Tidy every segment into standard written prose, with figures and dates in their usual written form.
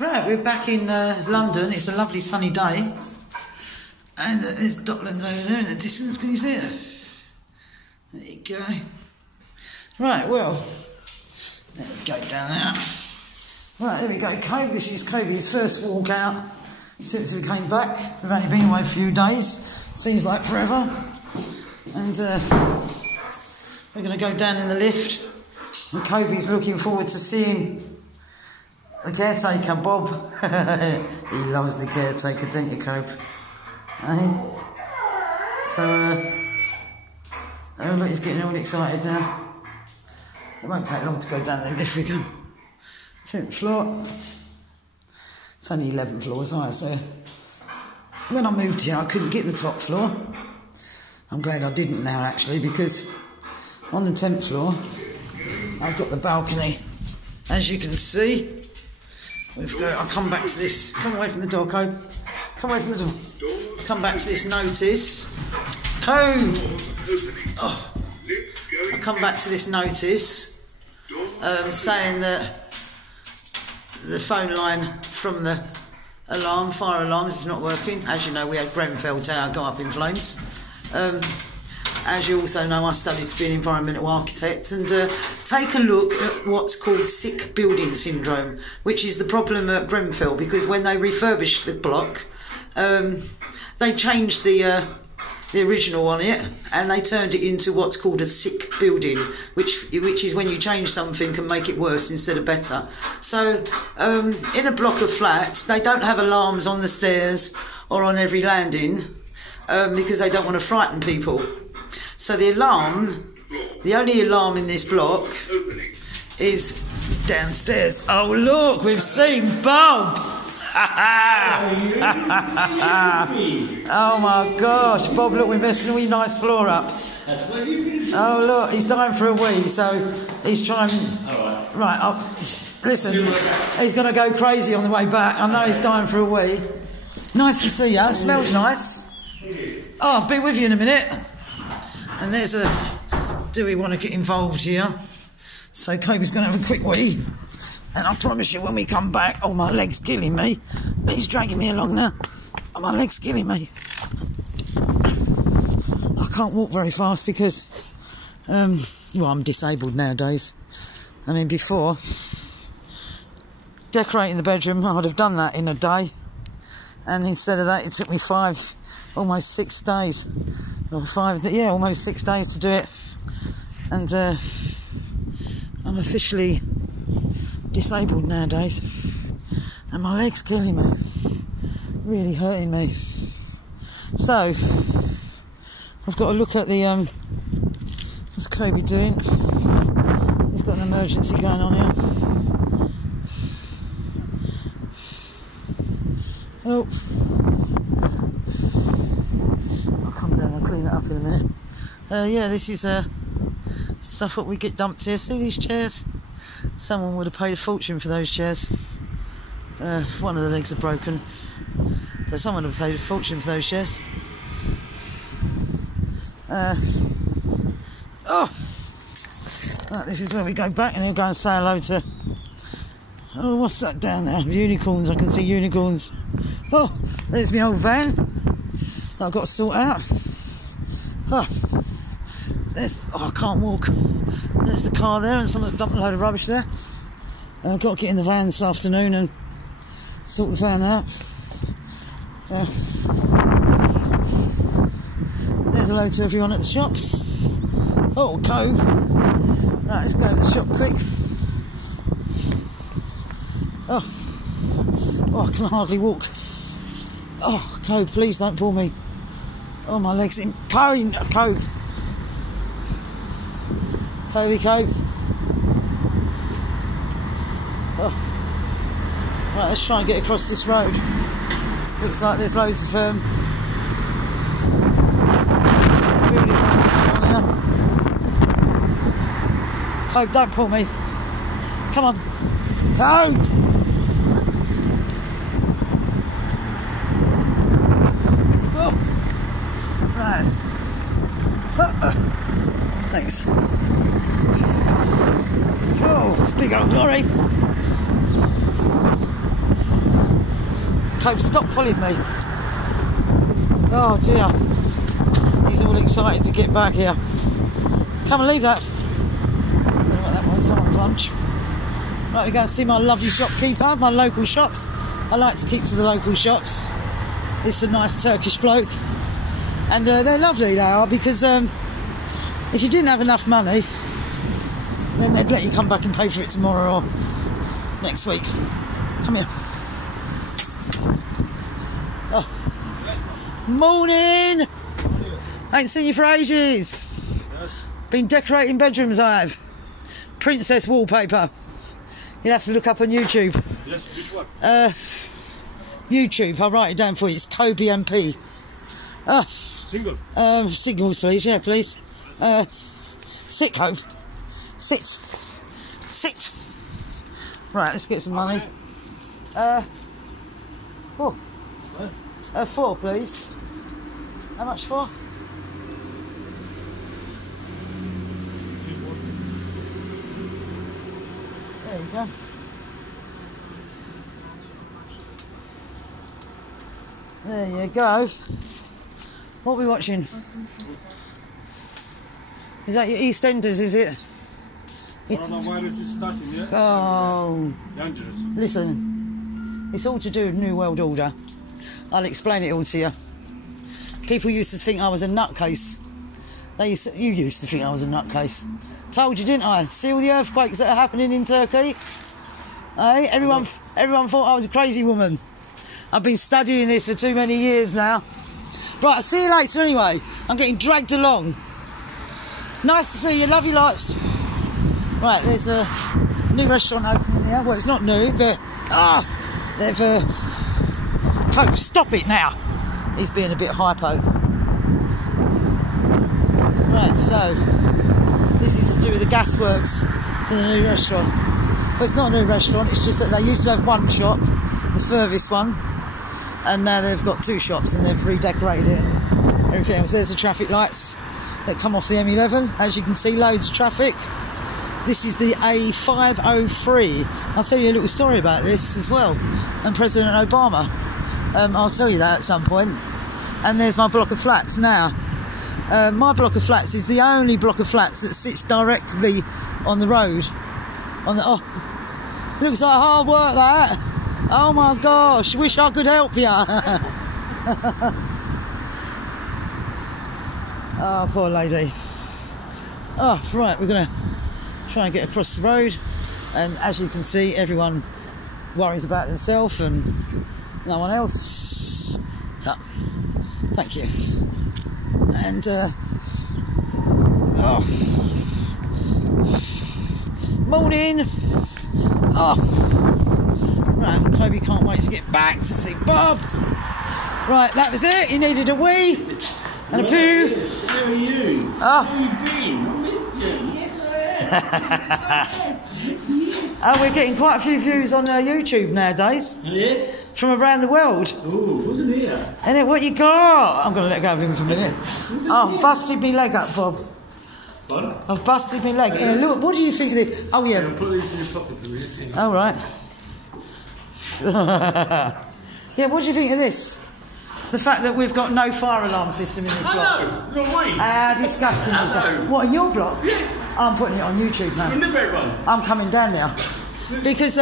Right, we're back in London. It's a lovely sunny day. And there's Docklands over there in the distance. Can you see it? There you go. Right, well, there we go down there. Right, there we go. Cobie. This is Cobie's first walk out since we came back. We've only been away a few days. Seems like forever. And we're going to go down in the lift. And Cobie's looking forward to seeing the caretaker, Bob. He loves the caretaker, don't you, Cobe? So, oh look, he's getting all excited now. It won't take long to go down the lift. We go 10th floor. It's only 11 floors high, so when I moved here, I couldn't get the top floor. I'm glad I didn't now, actually, because on the 10th floor, I've got the balcony. As you can see, I'll come back to this. Come away from the door, Cobe. Come away from the door. Come back to this notice. Cobe! Oh. I'll come back to this notice saying that the phone line from the fire alarms is not working. As you know, we had Grenfell Tower go up in flames. As you also know, I studied to be an environmental architect, and take a look at what's called sick building syndrome, which is the problem at Grenfell, because when they refurbished the block, they changed the original on it, and they turned it into what's called a sick building, which is when you change something and make it worse instead of better. So in a block of flats, they don't have alarms on the stairs or on every landing because they don't want to frighten people. So the only alarm in this block is downstairs. Oh look, we've seen Bob! Oh my gosh, Bob, look, we're messing a wee nice floor up. Oh look, he's dying for a wee, so he's trying... Right, listen, he's going to go crazy on the way back. I know he's dying for a wee. Nice to see you, smells nice. Oh, I'll be with you in a minute. And there's a... Do we want to get involved here? So Cobie's going to have a quick wee. And I promise you, when we come back... Oh, my leg's killing me. He's dragging me along now. Oh, my leg's killing me. I can't walk very fast because... well, I'm disabled nowadays. I mean, before... Decorating the bedroom, I'd have done that in a day. And instead of that, it took me almost 6 days. Or 5, yeah, almost 6 days to do it. And I'm officially disabled nowadays. And my leg's killing me. Really hurting me. So, I've got to look at the, what's Cobie doing? He's got an emergency going on here. Oh. I'll come down and clean it up in a minute. Yeah, this is stuff what we get dumped here. See these chairs? Someone would have paid a fortune for those chairs. One of the legs are broken, but someone would have paid a fortune for those chairs. Oh! Right, this is where we go back, and he'll go and say hello to... Oh, what's that down there? Unicorns, I can see unicorns. Oh, there's my old van that I've got to sort out. Oh, I can't walk. There's the car there, and someone's dumped a load of rubbish there. I've got to get in the van this afternoon and sort the van out. There's hello to everyone at the shops. Oh, Cove. Right, let's go to the shop quick. Oh, I can hardly walk. Oh, Cove, please don't pull me. Oh, my leg's in pain. Cove. Cove. Oh. Right, let's try and get across this road. Looks like there's loads of building works going on here. Cove, don't pull me. Come on. Cove! Right. Thanks. Oh, it's a big old lorry. Cope, stop pulling me. Oh dear. He's all excited to get back here. Come and leave that. I don't know what that was, someone's lunch. Right, we're going to see my lovely shopkeeper, my local shops. I like to keep to the local shops. This is a nice Turkish bloke. And they're lovely, they are, because if you didn't have enough money, then they'd let you come back and pay for it tomorrow or next week. Come here. Oh. Morning! I ain't seen you for ages. Yes. Been decorating bedrooms, I have. Princess wallpaper. You'll have to look up on YouTube. Yes, which one? YouTube, I'll write it down for you. It's Cobie MP. Single? Singles, please. Yeah, please. Sit, Cope. Sit. Sit. Right, let's get some money. 4. 4, please. How much for? 240. There you go. There you go. What are we watching? Is that your EastEnders, is it? I don't know why this is starting yet. Oh. Dangerous. Listen, it's all to do with New World Order. I'll explain it all to you. People used to think I was a nutcase. You used to think I was a nutcase. Told you, didn't I? See all the earthquakes that are happening in Turkey? Hey, everyone thought I was a crazy woman. I've been studying this for too many years now. Right, I'll see you later anyway. I'm getting dragged along. Nice to see you, love you lots. Right, there's a new restaurant opening here. Well, it's not new, but they've Cope, stop it now. He's being a bit hypo. Right, so this is to do with the gasworks for the new restaurant. Well, it's not a new restaurant, it's just that they used to have one shop, the furthest one, and now they've got 2 shops and they've redecorated it and everything else. There's the traffic lights that come off the M11. As you can see, loads of traffic. This is the A503. I'll tell you a little story about this as well, and President Obama. I'll tell you that at some point. And there's my block of flats now. My block of flats is the only block of flats that sits directly on the road. Looks like hard work, that. Oh my gosh, wish I could help you. Oh, poor lady. Oh, right, we're going to try and get across the road. And as you can see, everyone worries about themselves and no one else. So, thank you. And, morning. Right, Cobie can't wait to get back to see Bob. Right, that was it. You needed a wee and a poo. Yes, how are you? Oh. How you been? I missed you. Yes, I am. We're getting quite a few views on YouTube nowadays. Yes. From around the world. Oh, wasn't here. And then what you got? I'm going to let go of him for a minute. Oh, I've busted my leg up, Bob. What? I've busted my leg. Here, look, what do you think of this? Oh, yeah. I'll put these in your pocket for you. Oh, right. Yeah, what do you think of this? The fact that we've got no fire alarm system in this block. Hello, no way. How disgusting is that? What, in your block? Yeah. I'm putting it on YouTube now. In the red one. I'm coming down there. Because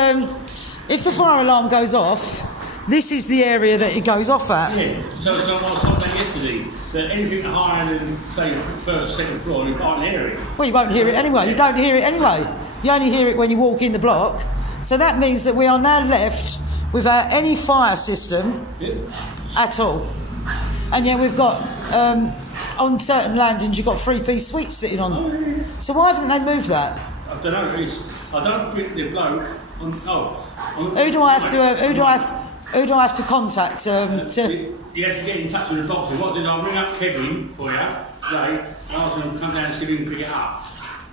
if the fire alarm goes off, this is the area that it goes off at. Yeah, so I was talking about yesterday, that anything higher than, say, first or second floor, you can't hear it. Well, you won't hear it anyway. You don't hear it anyway. You only hear it when you walk in the block. So that means that we are now left without any fire system at all. And yet we've got, on certain landings, you've got 3-piece suites sitting on. Oh, yeah. So why haven't they moved that? I don't know, I don't think the bloke on, Who do I have to contact You have to get in touch with the doctor. What did I ring up Kevin for you today and ask him to come down and see if he can pick it up?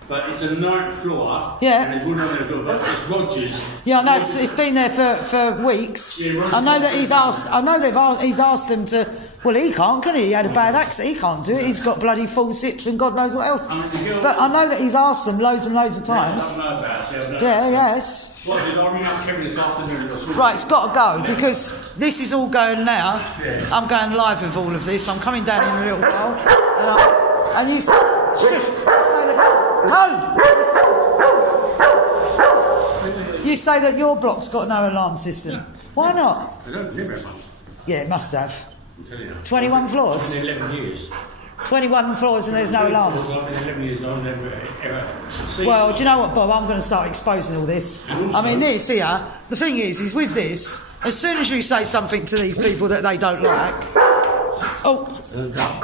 but it's a 9th floor. Yeah. And there's one on there, but it's Rogers. Yeah, I know it's been there for weeks. Yeah, Rogers. I know that he's asked. I know he's asked them to. Well, he can't, can he? He had a bad accident. He can't do it. He's got bloody forceps and God knows what else. But I know that he's asked them loads and loads of times. Yeah, yes. What did I ring up Kevin this afternoon? Right, it's got to go because this is all going now. Yeah. I'm going live with all of this. I'm coming down in a little while. And you say, you say that your block's got no alarm system. Yeah. Why not? I don't live one. Yeah, it must have. I'm telling you. 21 floors? I've been 11 years. 21 floors and there's no alarm. Well, do you know what, Bob? I'm going to start exposing all this. I mean, this here, the thing is with this, as soon as you say something to these people that they don't like... Oh,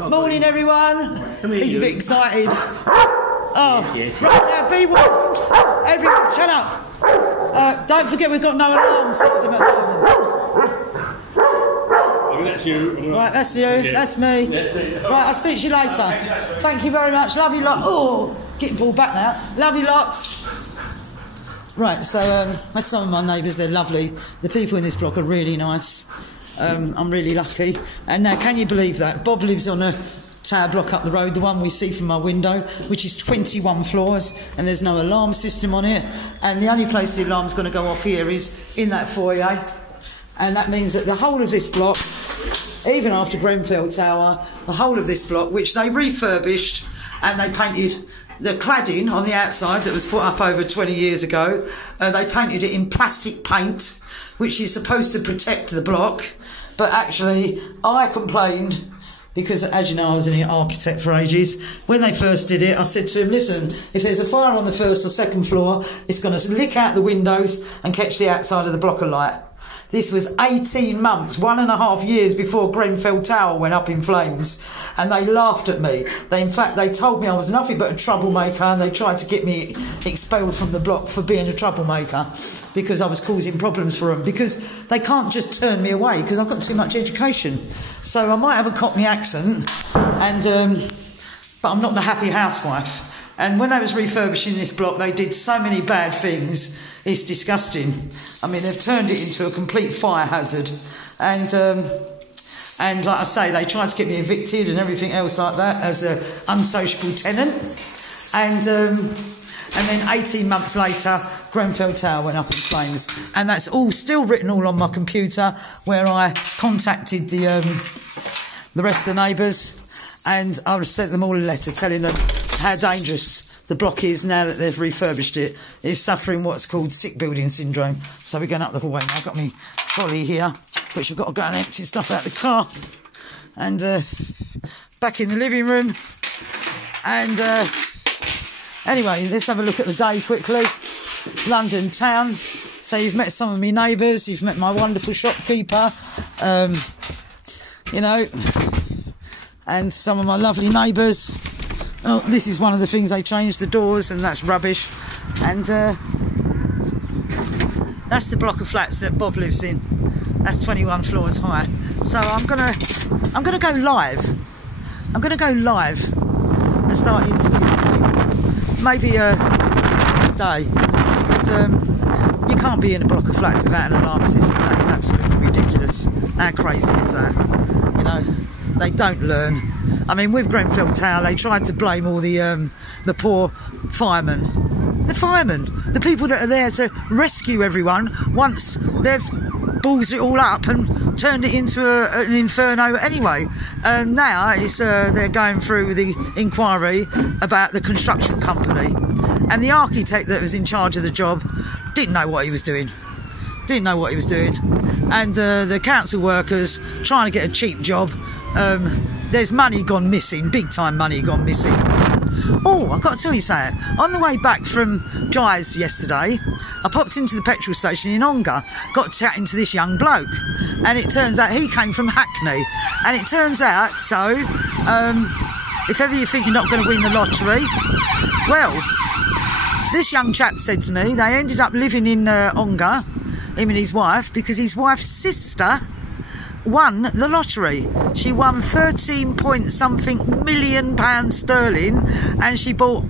morning, everyone. He's a bit excited. Oh, yes. Right now, be warned. Everyone, shut up. Don't forget we've got no alarm system at the moment. That's you. Right, that's you. Yeah. That's me. Right, I'll speak to you later. Thank you very much. Love you lot. Oh, getting pulled back now. Love you lots. Right, so that's some of my neighbours. They're lovely. The people in this block are really nice. I'm really lucky. And now, can you believe that? Bob lives on a tower block up the road, the one we see from my window, which is 21 floors, and there's no alarm system on it. And the only place the alarm's going to go off here is in that foyer. And that means that the whole of this block, even after Grenfell Tower, the whole of this block, which they refurbished and they painted the cladding on the outside that was put up over 20 years ago, they painted it in plastic paint, which is supposed to protect the block. But actually, I complained, because as you know, I was an architect for ages. When they first did it, I said to him, listen, if there's a fire on the first or second floor, it's going to lick out the windows and catch the outside of the block alight. This was 18 months, 1.5 years before Grenfell Tower went up in flames. And they laughed at me. In fact, they told me I was nothing but a troublemaker, and they tried to get me expelled from the block for being a troublemaker because I was causing problems for them. Because they can't just turn me away because I've got too much education. So I might have a Cockney accent, but I'm not the happy housewife. And when they was refurbishing this block, they did so many bad things. It's disgusting. I mean, they've turned it into a complete fire hazard. And like I say, they tried to get me evicted and everything else like that as an unsociable tenant. And then 18 months later, Grenfell Tower went up in flames. And that's all still written all on my computer, where I contacted the rest of the neighbours, and I sent them all a letter telling them how dangerous the block is now that they've refurbished it. It's suffering what's called sick building syndrome. So we're going up the hallway now. I've got my trolley here, which I've got to go and empty stuff out of the car. And back in the living room. And anyway, let's have a look at the day quickly. London town. So you've met some of my neighbours. You've met my wonderful shopkeeper. You know, and some of my lovely neighbours. Oh, this is one of the things they changed, the doors, and that's rubbish. And that's the block of flats that Bob lives in. That's 21 floors high. So I'm gonna go live. I'm gonna go live and start interviewing people. Maybe a day, because you can't be in a block of flats without an alarm system. That is absolutely ridiculous. How crazy is that? You know, they don't learn. I mean, with Grenfell Tower, they tried to blame all the poor firemen. The firemen, the people that are there to rescue everyone once they've ballsed it all up and turned it into an inferno anyway. And now it's, they're going through the inquiry about the construction company. And the architect that was in charge of the job didn't know what he was doing. Didn't know what he was doing. And the council workers trying to get a cheap job. There's money gone missing, big time money gone missing. Oh, I've got to tell you something. On the way back from Guy's yesterday, I popped into the petrol station in Ongar, got chatting to this young bloke, and it turns out he came from Hackney. And it turns out, so, if ever you think you're not going to win the lottery, well, this young chap said to me they ended up living in Ongar, him and his wife, because his wife's sister won the lottery. She won 13 point something million pounds sterling, and she bought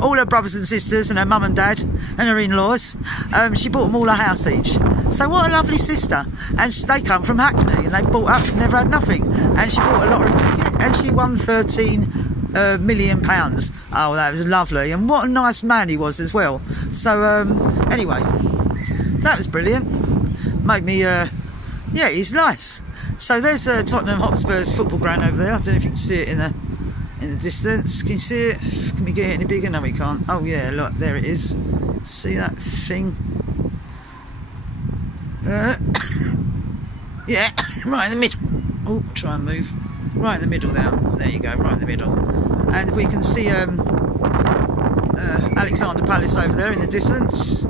all her brothers and sisters and her mum and dad and her in-laws. She bought them all a house each. So what a lovely sister. And they come from Hackney and they bought up and never had nothing. And she bought a lottery ticket and she won £13 million. Oh, that was lovely. And what a nice man he was as well. So anyway, that was brilliant. Made me, yeah, he's nice. So there's Tottenham Hotspur's football ground over there. I don't know if you can see it in the distance. Can you see it? Can we get it any bigger? No, we can't. Oh yeah, look, there it is. See that thing? Yeah, right in the middle. Oh, try and move. Right in the middle there. There you go, right in the middle. And we can see Alexander Palace over there in the distance.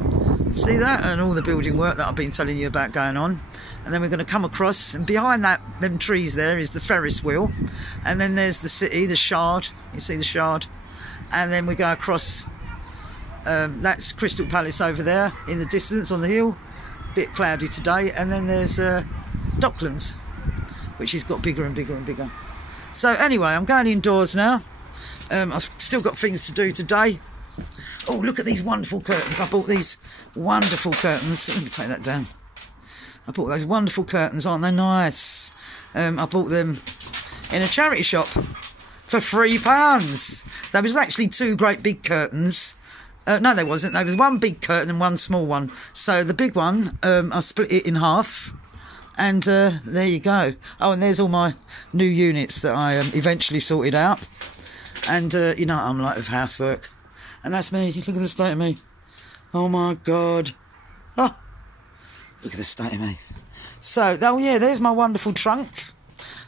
See that? And all the building work that I've been telling you about going on. And then we're going to come across, and behind them trees there is the Ferris wheel. And then there's the city, the Shard. You see the Shard? And then we go across, that's Crystal Palace over there in the distance on the hill. Bit cloudy today. And then there's Docklands, which has got bigger and bigger and bigger. So anyway, I'm going indoors now. I've still got things to do today. Oh, look at these wonderful curtains. I bought these wonderful curtains. Let me take that down. I bought those wonderful curtains, aren't they nice? I bought them in a charity shop for £3. There was actually two great big curtains. No, there wasn't. There was one big curtain and one small one. So the big one, I split it in half. And there you go. Oh, and there's all my new units that I eventually sorted out. And you know what I'm like with housework. And that's me. Look at the state of me. Oh, my God. Oh, look at the state of me. So, oh, yeah, there's my wonderful trunk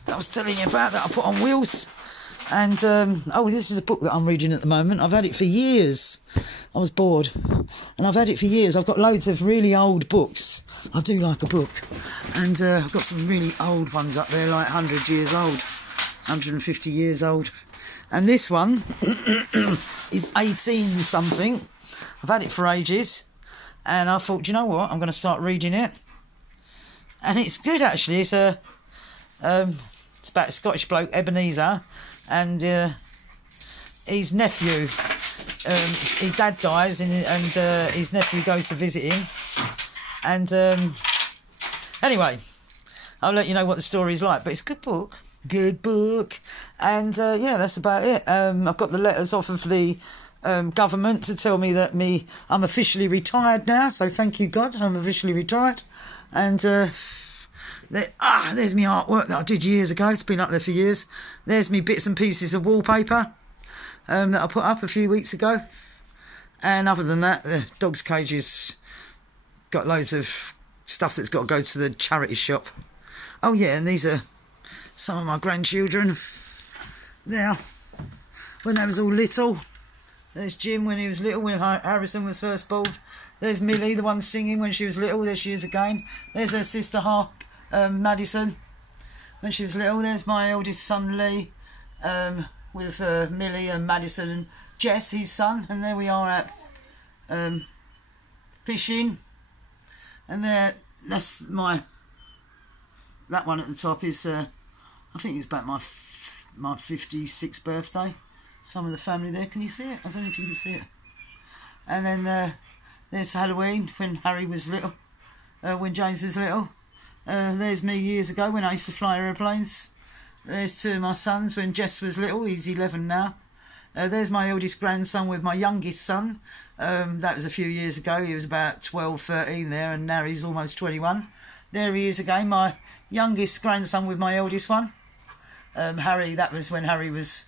that I was telling you about that I put on wheels. And, oh, this is a book that I'm reading at the moment. I've had it for years. I was bored. And I've had it for years. I've got loads of really old books. I do like a book. And I've got some really old ones up there, like 100 years old, 150 years old. And this one is 18 something. I've had it for ages. And I thought, do you know what? I'm going to start reading it. And it's good, actually. It's it's about a Scottish bloke, Ebenezer, and his nephew. His dad dies, and his nephew goes to visit him. And anyway, I'll let you know what the story's like. But it's a good book. Good book. And yeah, that's about it. I've got the letters off of the government to tell me that I'm officially retired now. So thank you, God, I'm officially retired. And there's my artwork that I did years ago. It's been up there for years. There's me bits and pieces of wallpaper that I put up a few weeks ago. And other than that, the dog's cage's got loads of stuff that's got to go to the charity shop. Oh yeah, and these are some of my grandchildren. There, when they was all little. There's Jim when he was little, when Harrison was first born. There's Millie, the one singing when she was little. There she is again. There's her sister, Madison, when she was little. There's my eldest son, Lee, with Millie and Madison and Jess, his son. And there we are at fishing. And there, that's that one at the top is, I think it's about my 56th birthday. Some of the family there. Can you see it? I don't know if you can see it. And then there's Halloween when Harry was little, when James was little. There's me years ago when I used to fly aeroplanes. There's two of my sons when Jess was little. He's 11 now. There's my eldest grandson with my youngest son. That was a few years ago. He was about 12, 13 there, and now he's almost 21. There he is again, my youngest grandson with my eldest one. Harry, that was when Harry was...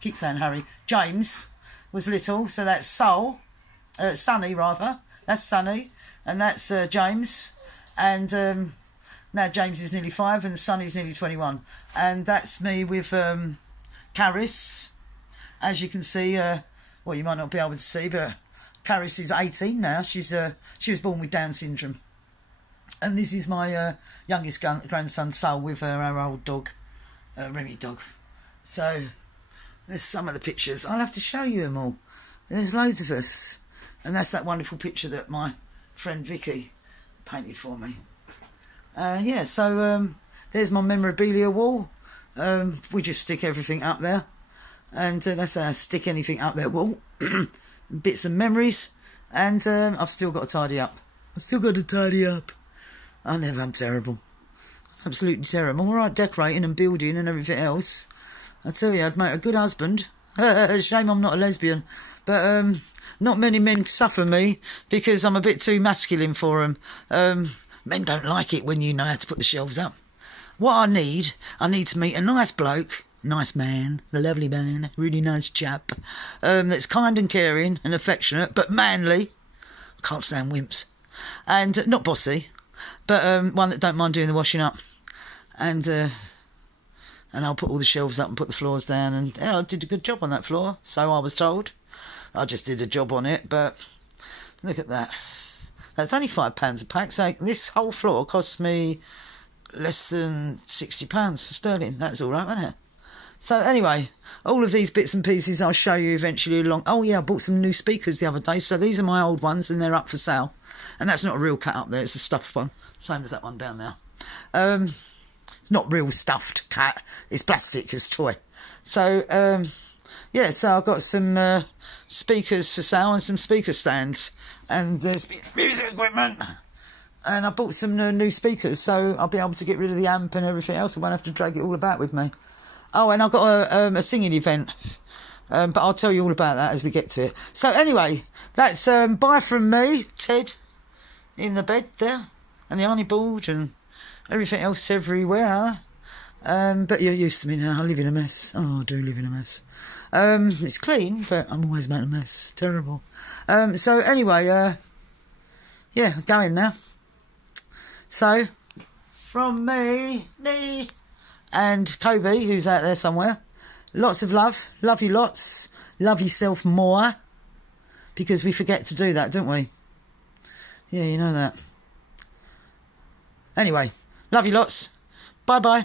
keep saying Harry. James was little, so that's Sonny rather. That's Sonny, and that's James. And now James is nearly 5 and Sonny's nearly 21. And that's me with Caris. As you can see, well, you might not be able to see, but Caris is 18 now. She was born with Down syndrome. And this is my youngest grandson, Sol, with our old dog, Remy dog. So there's some of the pictures. I'll have to show you them all. There's loads of us. And that's that wonderful picture that my friend Vicky painted for me. Yeah, so there's my memorabilia wall. We just stick everything up there. And that's how I stick anything up there. Well, bits and memories. And I've still got to tidy up. I'm terrible. Absolutely terrible. I'm all right decorating and building and everything else. I tell you, I'd make a good husband. Shame I'm not a lesbian. But not many men suffer me because I'm a bit too masculine for them. Men don't like it when you know how to put the shelves up. What I need to meet a nice bloke, nice man, a lovely man, really nice chap, that's kind and caring and affectionate, but manly. I can't stand wimps. And not bossy, but one that don't mind doing the washing up. And I'll put all the shelves up and put the floors down. And I did a good job on that floor, so I was told. I just did a job on it, but look at that. That's only £5 a pack, so this whole floor costs me less than £60 sterling. That's all right, wasn't it? So anyway, all of these bits and pieces I'll show you eventually along. Oh yeah, I bought some new speakers the other day. So these are my old ones and they're up for sale. And that's not a real cat up there, it's a stuffed one. Same as that one down there. It's not real stuffed cat, it's plastic, it's toy. So yeah, so I've got some speakers for sale and some speaker stands. And there's music equipment. And I bought some new speakers, so I'll be able to get rid of the amp and everything else. I won't have to drag it all about with me. Oh, and I've got a singing event. But I'll tell you all about that as we get to it. So anyway, that's bye from me, Ted, in the bed there. And the ironing board and everything else everywhere. But you're used to me now. I live in a mess. Oh, I do live in a mess. It's clean, but I'm always making a mess. Terrible. So anyway, yeah, going now. So, from me, and Cobie, who's out there somewhere, lots of love. Love you lots. Love yourself more. Because we forget to do that, don't we? Yeah, you know that. Anyway, love you lots. Bye-bye.